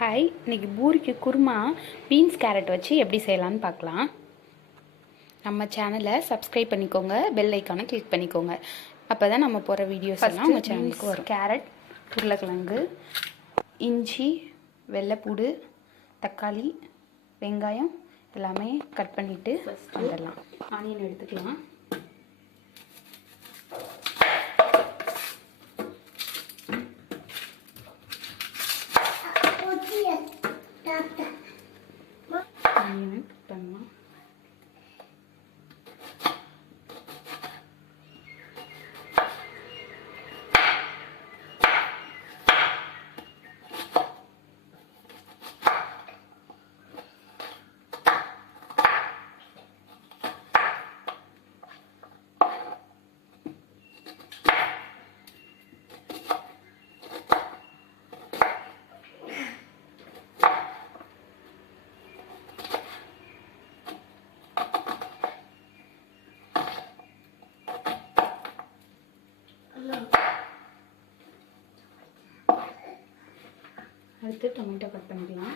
Hi இன்னைக்கு பூரிக்கு kurma beans carrot வச்சு எப்படி செய்யலாம்னு பார்க்கலாம். நம்ம சேனலை சப்ஸ்கிரைப் பண்ணிக்கோங்க பெல் ஐக்கானை கிளிக் பண்ணிக்கோங்க. அப்போ தான் நம்ம போகிற வீடியோஸ் எல்லாம் உங்கள் சேனலுக்கு வரும். கேரட் உருளைக்கிழங்கு இஞ்சி வெள்ளைப்பூடு தக்காளி வெங்காயம் எல்லாமே கட் பண்ணிவிட்டு வந்துடலாம். ஆனியன் எடுத்துக்கலாம் ஆனியன் கட் பண்ணலாம் அடுத்து டொமேட்டோ கட் பண்ணிக்கலாம்.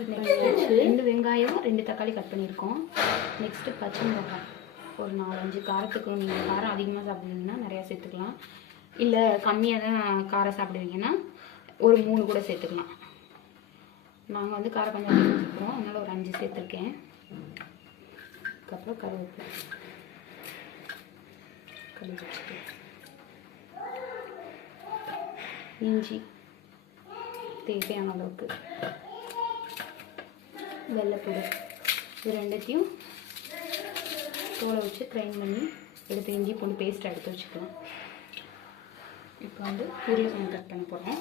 நெக்ஸ்ட் ரெண்டு வெங்காயம் ரெண்டு தக்காளி கட் பண்ணியிருக்கோம். நெக்ஸ்ட்டு பச்சை மிளகாய். ஒரு நாலஞ்சு காரத்துக்கு நீங்கள் காரம் அதிகமாக சாப்பிடுவீங்கன்னா நிறையா சேர்த்துக்கலாம். இல்லை கம்மியாக தான் காரம் சாப்பிடுவீங்கன்னா ஒரு மூணு கூட சேர்த்துக்கலாம். நாங்கள் வந்து காரம் கொஞ்சம் அதிகமாக சேர்க்குறோம் அதனால் ஒரு அஞ்சு சேர்த்துருக்கேன். அதுக்கப்புறம் கருவேப்பிலை. வச்சுட்டு இஞ்சி தேவையான அளவுக்கு. வெள்ளைப்பூடு இது ரெண்டுத்தையும் தோலை வச்சு கிரைண்ட் பண்ணி எடுத்து இஞ்சி பூண்டு பேஸ்ட் எடுத்து வச்சுக்கலாம். இப்போ வந்து உருளைக்கிழங்கு கட் பண்ண போகிறோம்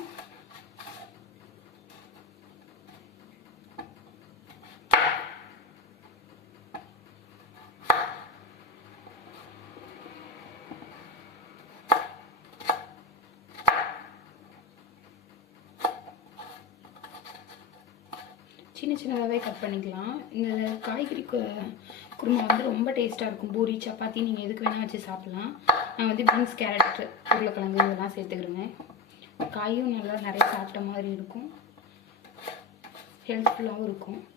சின்ன சின்னதாகவே கட் பண்ணிக்கலாம். இந்த காய்கறி கு- குருமா வந்து ரொம்ப டேஸ்ட்டாக இருக்கும். பூரி சப்பாத்தி நீங்கள் எதுக்கு வேணால் வச்சு சாப்பிட்லாம். நான் வந்து பீன்ஸ் கேரட் உருளைக்கிழங்கு இதெல்லாம் சேர்த்துக்கிறேங்க. காயும் நல்லா நிறைய சாப்பிட்ட மாதிரி இருக்கும். ஹெல்த்ஃபுல்லாகவும் இருக்கும்.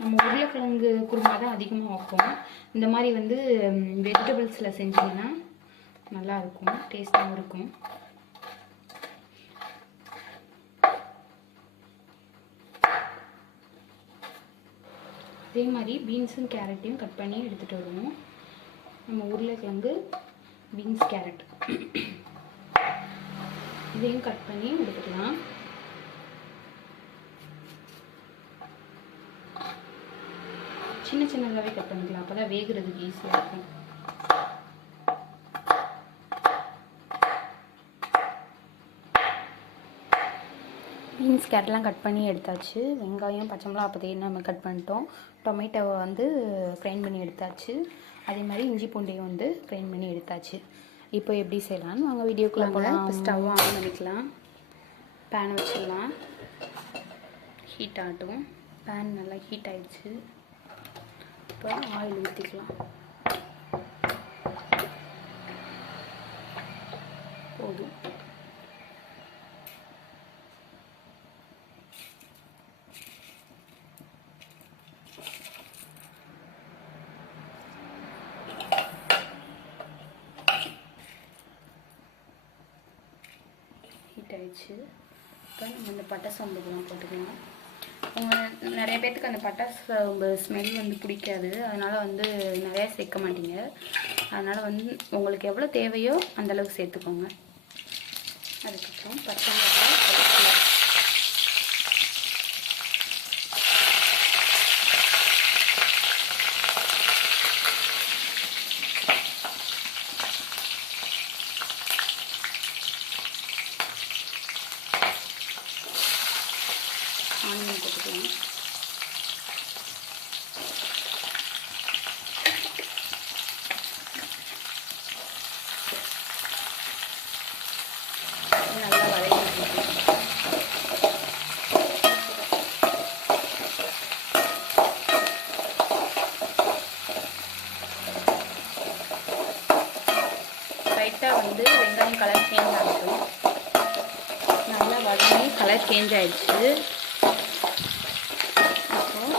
நம்ம உருளைக்கிழங்கு குருமா தான் அதிகமாக வைப்போம். இந்த மாதிரி வந்து வெஜிடபிள்ஸில் செஞ்சீங்கன்னா நல்லா இருக்கும். டேஸ்ட்டாகவும் இருக்கும். அதே மாதிரி பீன்ஸும் கேரட்டையும் கட் பண்ணி எடுத்துகிட்டு வரணும். நம்ம உருளைக்கிழங்கு பீன்ஸ் கேரட் இதையும் கட் பண்ணி எடுத்துக்கலாம். சின்ன சின்னதாகவே கட் பண்ணிக்கலாம். அப்போ தான் வேகிறதுக்கு ஈஸியாக இருக்கும். பீன்ஸ் கேரட்லாம் கட் பண்ணி எடுத்தாச்சு. வெங்காயம் பச்சை மிளகா அப்போதே நம்ம கட் பண்ணிட்டோம். டொமேட்டோவை வந்து கிரைண்ட் பண்ணி எடுத்தாச்சு. அதே மாதிரி இஞ்சி பூண்டையும் வந்து கிரைண்ட் பண்ணி எடுத்தாச்சு. இப்போ எப்படி செய்யலாம்னு வாங்க வீடியோக்குள்ளே போகலாம் இப்போ ஸ்டவ் ஆன் பண்ணிக்கலாம். பேனை வச்சிடலாம். ஹீட் ஆகட்டும். பேன் நல்லா ஹீட் ஆயிடுச்சு. இப்போ ஆயில் ஊற்றிக்கலாம் போதும் ஹீட் ஆயிடுச்சு. இப்போ நம்ம இந்த பட்டை சோம்புலாம் போட்டுக்கலாம். உங்கள் நிறைய பேர்த்துக்கு அந்த பட்டை சோம்பு ஸ்மெல் வந்து பிடிக்காது. அதனால் வந்து நிறையா சேர்க்க மாட்டீங்க. அதனால் வந்து உங்களுக்கு எவ்வளோ தேவையோ அந்தளவுக்கு சேர்த்துக்கோங்க. அதுக்கப்புறம் பச்சை மிளகாய் கருவேப்பிலை. வெங்காயம் கலர் சேஞ்ச் ஆகிடும் நல்லா வதங்கி கலர் சேஞ்ச் ஆகிடுச்சு அப்புறம்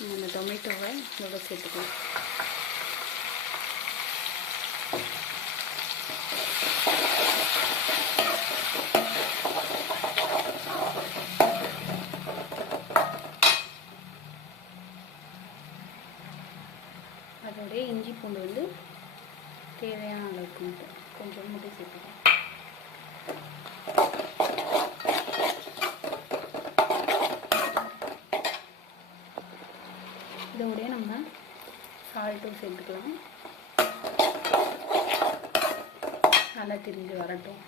நம்ம டொமேட்டோவை இதோட சேர்த்துக்கலாம் அதோட இஞ்சி பூண்டு வந்து தேவையான அளவுக்கு மட்டும் கொஞ்சம் மட்டும் சேர்த்துக்கலாம் இதோடய நம்ம சால்ட்டும் சேர்த்துக்கலாம் நல்லா திரிஞ்சு வரட்டும்.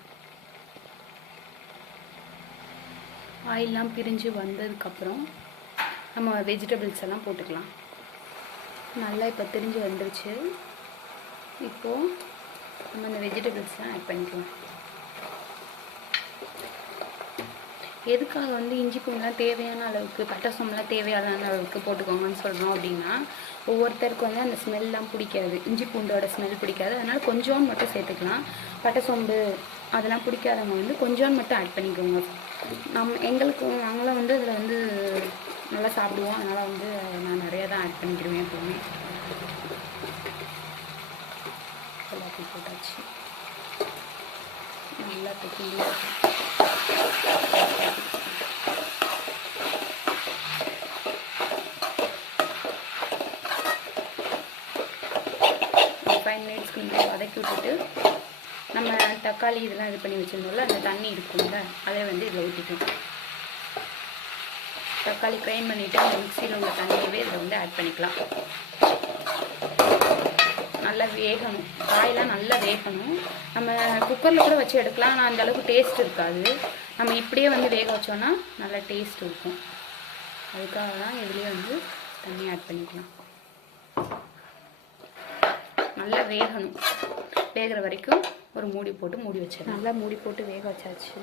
ஆயிலெலாம் பிரிஞ்சு வந்ததுக்கப்புறம் நம்ம வெஜிடபிள்ஸ் எல்லாம் போட்டுக்கலாம். நல்லா இப்போ திரிஞ்சு வந்துருச்சு. இப்போது நம்ம இந்த வெஜிடபிள்ஸ்லாம் ஆட் பண்ணிக்கலாம். எதுக்காக வந்து இஞ்சி பூண்டுலாம் தேவையான அளவுக்கு பட்டை சோம்புலாம் தேவையான அளவுக்கு போட்டுக்கோங்கன்னு சொல்கிறோம் அப்படின்னா ஒவ்வொருத்தருக்கு வந்து அந்த ஸ்மெல்லாம் பிடிக்காது. இஞ்சி பூண்டோட ஸ்மெல் பிடிக்காது. அதனால் கொஞ்சோண்டு மட்டும் சேர்த்துக்கலாம். பட்டை சோம்பு அதெல்லாம் பிடிக்காதவங்க வந்து கொஞ்சோண்டு மட்டும் ஆட் பண்ணிக்கோங்க. நம் எங்களுக்கு நாங்களும் வந்து அதில் வந்து நல்லா சாப்பிடுவோம். அதனால் வந்து நான் நிறையா தான் ஆட் பண்ணிக்கிடுவேன் எப்பவுமே எல்லாத்தையும் போட்டாச்சு. நல்லா கிண்டி தக்காளி இதெல்லாம் இது பண்ணி வச்சுருந்தோம்ல அந்த தண்ணி இருக்கும்ல அதை வந்து இதில் ஊற்றிக்கணும் தக்காளி கிரைண்ட் பண்ணிவிட்டு அந்த மிக்சியில் உள்ள தண்ணியவே இதில் வந்து ஆட் பண்ணிக்கலாம். நல்லா வேகணும். காயெல்லாம் நல்லா வேகணும். நம்ம குக்கரில் கூட வச்சு எடுக்கலாம் ஆனால் அந்த அளவுக்கு டேஸ்ட் இருக்காது. நம்ம இப்படியே வந்து வேக வச்சோன்னா நல்லா டேஸ்ட் இருக்கும். அதுக்காக தான் இதுலேயே வந்து தண்ணி ஆட் பண்ணிக்கலாம். நல்லா வேகணும். வேகிற வரைக்கும் ஒரு மூடி போட்டு மூடி வச்சிடலாம் நல்லா மூடி போட்டு வேக வச்சாச்சு.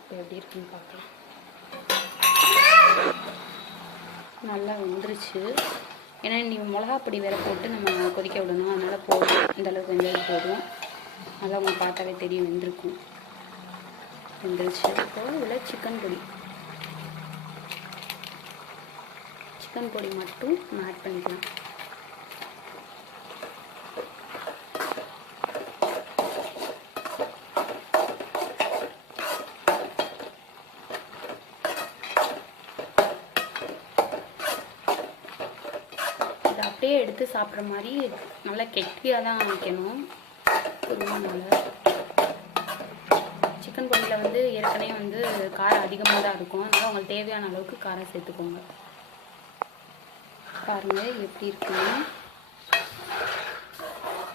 இப்போ எப்படி இருக்குன்னு பார்க்கலாம். நல்லா வந்துருச்சு. ஏன்னா நீ மிளகா பொடி வேற போட்டு நம்ம கொதிக்க விடணும். அதனால் போதும். இந்தளவுக்கு வெந்தது போதும். நல்லா உங்களுக்கு பார்த்தாவே தெரியும் வெந்திருக்கும். வெந்துருச்சு. இப்போ இதில் சிக்கன் பொடி. சிக்கன் பொடி மட்டும் நம்ம ஆட் பண்ணிக்கலாம் இதை அப்படியே எடுத்து சாப்பிட்ற மாதிரி நல்லா கெட்டியாக தான் வைக்கணும். குருமானால சிக்கன் பொடியில் வந்து ஏற்கனவே வந்து காரம் அதிகமாக தான் இருக்கும். அதனால் உங்களுக்கு தேவையான அளவுக்கு காரம் சேர்த்துக்கோங்க. பாருங்கள் எப்படி இருக்குன்னு.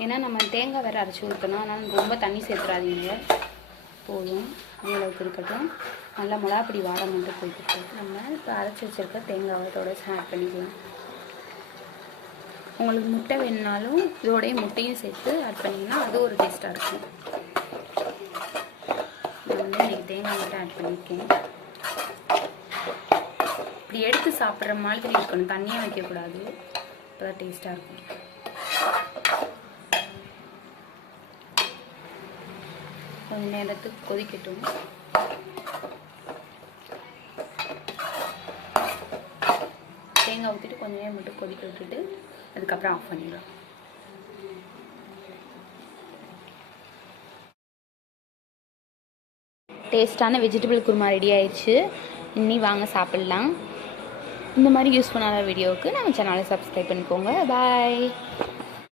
ஏன்னா நம்ம தேங்காய் வேறு அரைச்சி ஊற்றணும் அதனால் ரொம்ப தண்ணி சேர்த்துறாதீங்க. போதும். அதே அளவுக்கு இருக்கட்டும். நல்லா மிளகாப்பொடி வாட மட்டும் போய்கிட்டு நம்ம இப்போ அரைச்சி வச்சிருக்க தேங்காய் அதோட ஆட் பண்ணிக்கலாம். உங்களுக்கு முட்டை வேணுனாலும் இதோடைய முட்டையும் சேர்த்து ஆட் பண்ணிங்கன்னா அது ஒரு டேஸ்ட்டாக இருக்கும். நான் வந்து இன்றைக்கி தேங்காய் மட்டும் ஆட் பண்ணியிருக்கேன். இப்படி எடுத்து சாப்பிட்ற மாதிரி இருக்கணும். தண்ணியாக வைக்கக்கூடாது. அப்போ தான் டேஸ்ட்டாக இருக்கும். கொஞ்ச நேரத்துக்கு கொதிக்கட்டும். தேங்காய் ஊற்றிட்டு கொஞ்ச நேரம் மட்டும் கொதிக்க விட்டுட்டு அதுக்கப்புறம் ஆஃப் பண்ணிடலாம். டேஸ்டான வெஜிடபிள் குருமா ரெடி ஆயிடுச்சு. இன்னி வாங்க சாப்பிட்லாம். இந்த மாதிரி யூஸ் பண்ணாத வீடியோவுக்கு நம்ம சேனலை சப்ஸ்கிரைப் பண்ணிக்கோங்க. பாய்